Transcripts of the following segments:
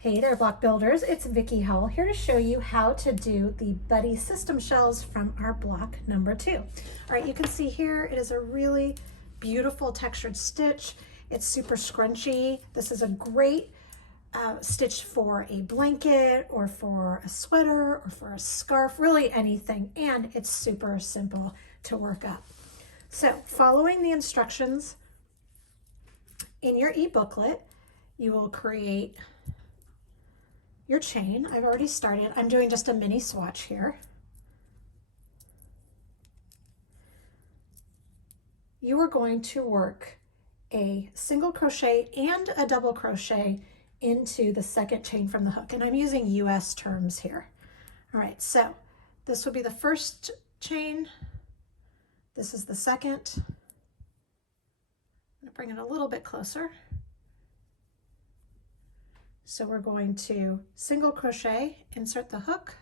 Hey there, block builders. It's Vicki Howell here to show you how to do the Buddy system shells from our block number 2. All right, you can see here it is a really beautiful textured stitch. It's super scrunchy. This is a great stitch for a blanket or for a sweater or for a scarf, really anything, and it's super simple to work up. So following the instructions in your e-booklet, you will create your chain. I've already started. I'm doing just a mini swatch here. You are going to work a single crochet and a double crochet into the second chain from the hook, and I'm using US terms here. All right, so this will be the first chain. This is the second. I'm going to bring it a little bit closer. So we're going to single crochet, insert the hook,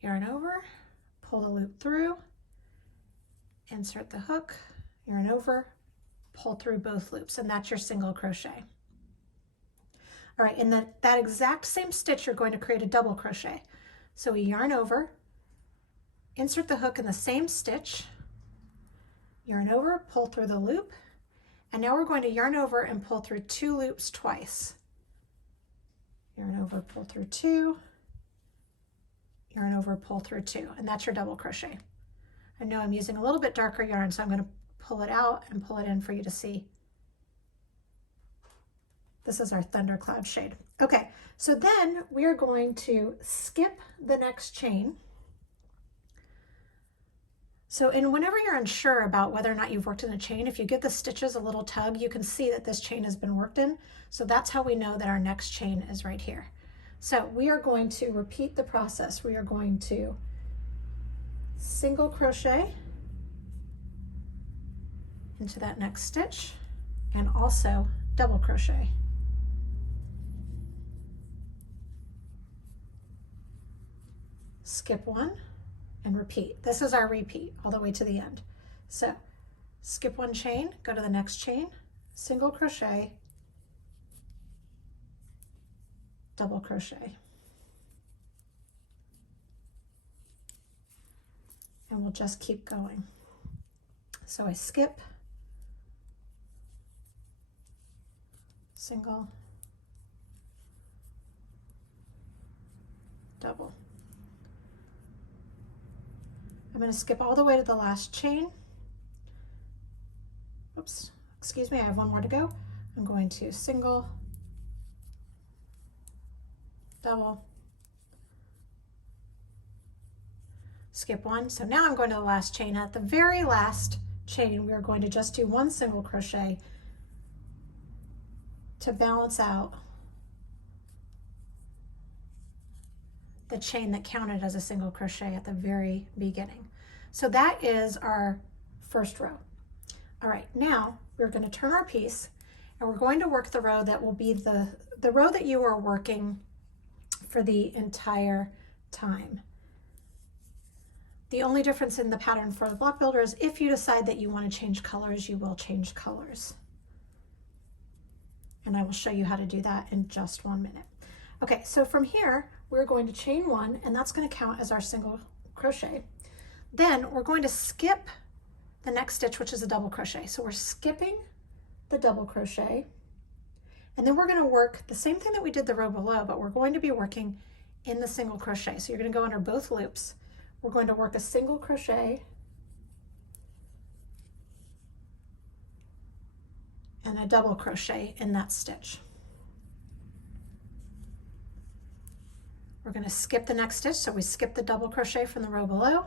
yarn over, pull the loop through, insert the hook, yarn over, pull through both loops, and that's your single crochet. All right, in that exact same stitch, you're going to create a double crochet. So we yarn over, insert the hook in the same stitch, yarn over, pull through the loop, and now we're going to yarn over and pull through 2 loops twice. Yarn over, pull through 2, yarn over, pull through 2, and that's your double crochet. I know I'm using a little bit darker yarn, so I'm going to pull it out and pull it in for you to see. This is our thundercloud shade. Okay, so then we are going to skip the next chain. So whenever you're unsure about whether or not you've worked in a chain, if you give the stitches a little tug, you can see that this chain has been worked in. So that's how we know that our next chain is right here. So we are going to repeat the process. We are going to single crochet into that next stitch and also double crochet. Skip one and repeat. This is our repeat all the way to the end. So skip one chain, go to the next chain, single crochet, double crochet. And we'll just keep going. So I skip, single, double. I'm going to skip all the way to the last chain. Oops, excuse me, I have one more to go. I'm going to single, double, skip one. So now I'm going to the last chain. At the very last chain, we are going to just do 1 single crochet to balance out the chain that counted as a single crochet at the very beginning. So that is our first row. All right, now we're going to turn our piece and we're going to work the row that will be the row that you are working for the entire time. The only difference in the pattern for the block builder is if you decide that you want to change colors, you will change colors. And I will show you how to do that in just 1 minute. Okay, so from here, we're going to chain 1, and that's going to count as our single crochet. Then we're going to skip the next stitch, which is a double crochet. So we're skipping the double crochet, and then we're going to work the same thing that we did the row below, but we're going to be working in the single crochet. So you're going to go under both loops. We're going to work a single crochet and a double crochet in that stitch. We're going to skip the next stitch, so we skip the double crochet from the row below.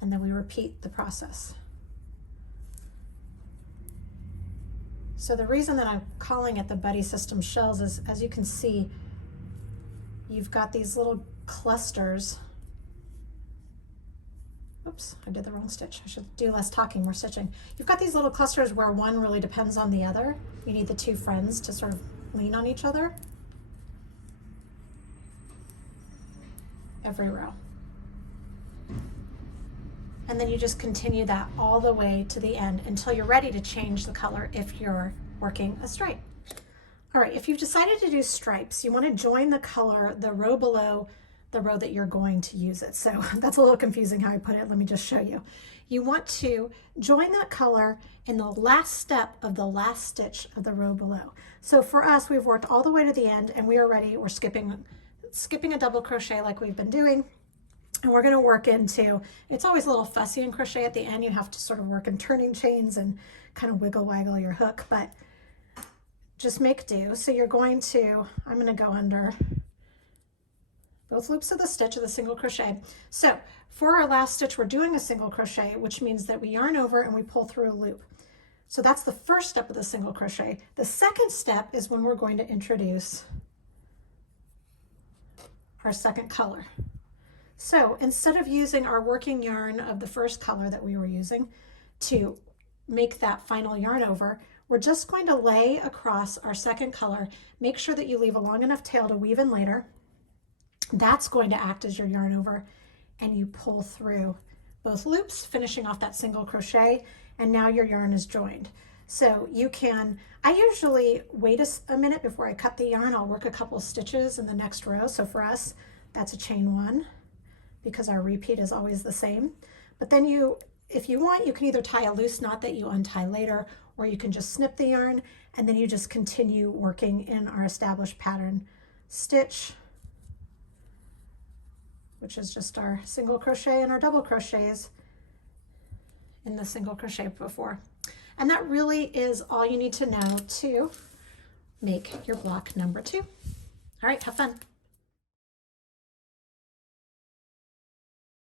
And then we repeat the process. So the reason that I'm calling it the Buddy System shells is, as you can see, you've got these little clusters. Oops, I did the wrong stitch. I should do less talking, more stitching. You've got these little clusters where one really depends on the other. You need the 2 friends to sort of lean on each other. Every row. and then you just continue that all the way to the end until you're ready to change the color if you're working a stripe. All right, if you've decided to do stripes, you want to join the color the row below the row that you're going to use it. So that's a little confusing how I put it. Let me just show you. You want to join that color in the last step of the last stitch of the row below. So for us, we've worked all the way to the end and we are ready. We're skipping a double crochet like we've been doing. And we're going to work into, it's always a little fussy in crochet at the end. You have to sort of work in turning chains and kind of wiggle waggle your hook, but just make do. So you're going to, I'm going to go under both loops of the stitch of the single crochet. So for our last stitch, we're doing a single crochet, which means that we yarn over and we pull through a loop. So that's the first step of the single crochet. The second step is when we're going to introduce our second color. So instead of using our working yarn of the first color that we were using to make that final yarn over, we're just going to lay across our second color. Make sure that you leave a long enough tail to weave in later. That's going to act as your yarn over, and you pull through both loops, finishing off that single crochet, and now your yarn is joined. So you can, I usually wait a minute before I cut the yarn. I'll work a couple stitches in the next row. So for us, that's a chain one, because our repeat is always the same. But then you, if you want, you can either tie a loose knot that you untie later, or you can just snip the yarn, and then you just continue working in our established pattern stitch, which is just our single crochet and our double crochets in the single crochet before. And that really is all you need to know to make your block number 2. All right, have fun.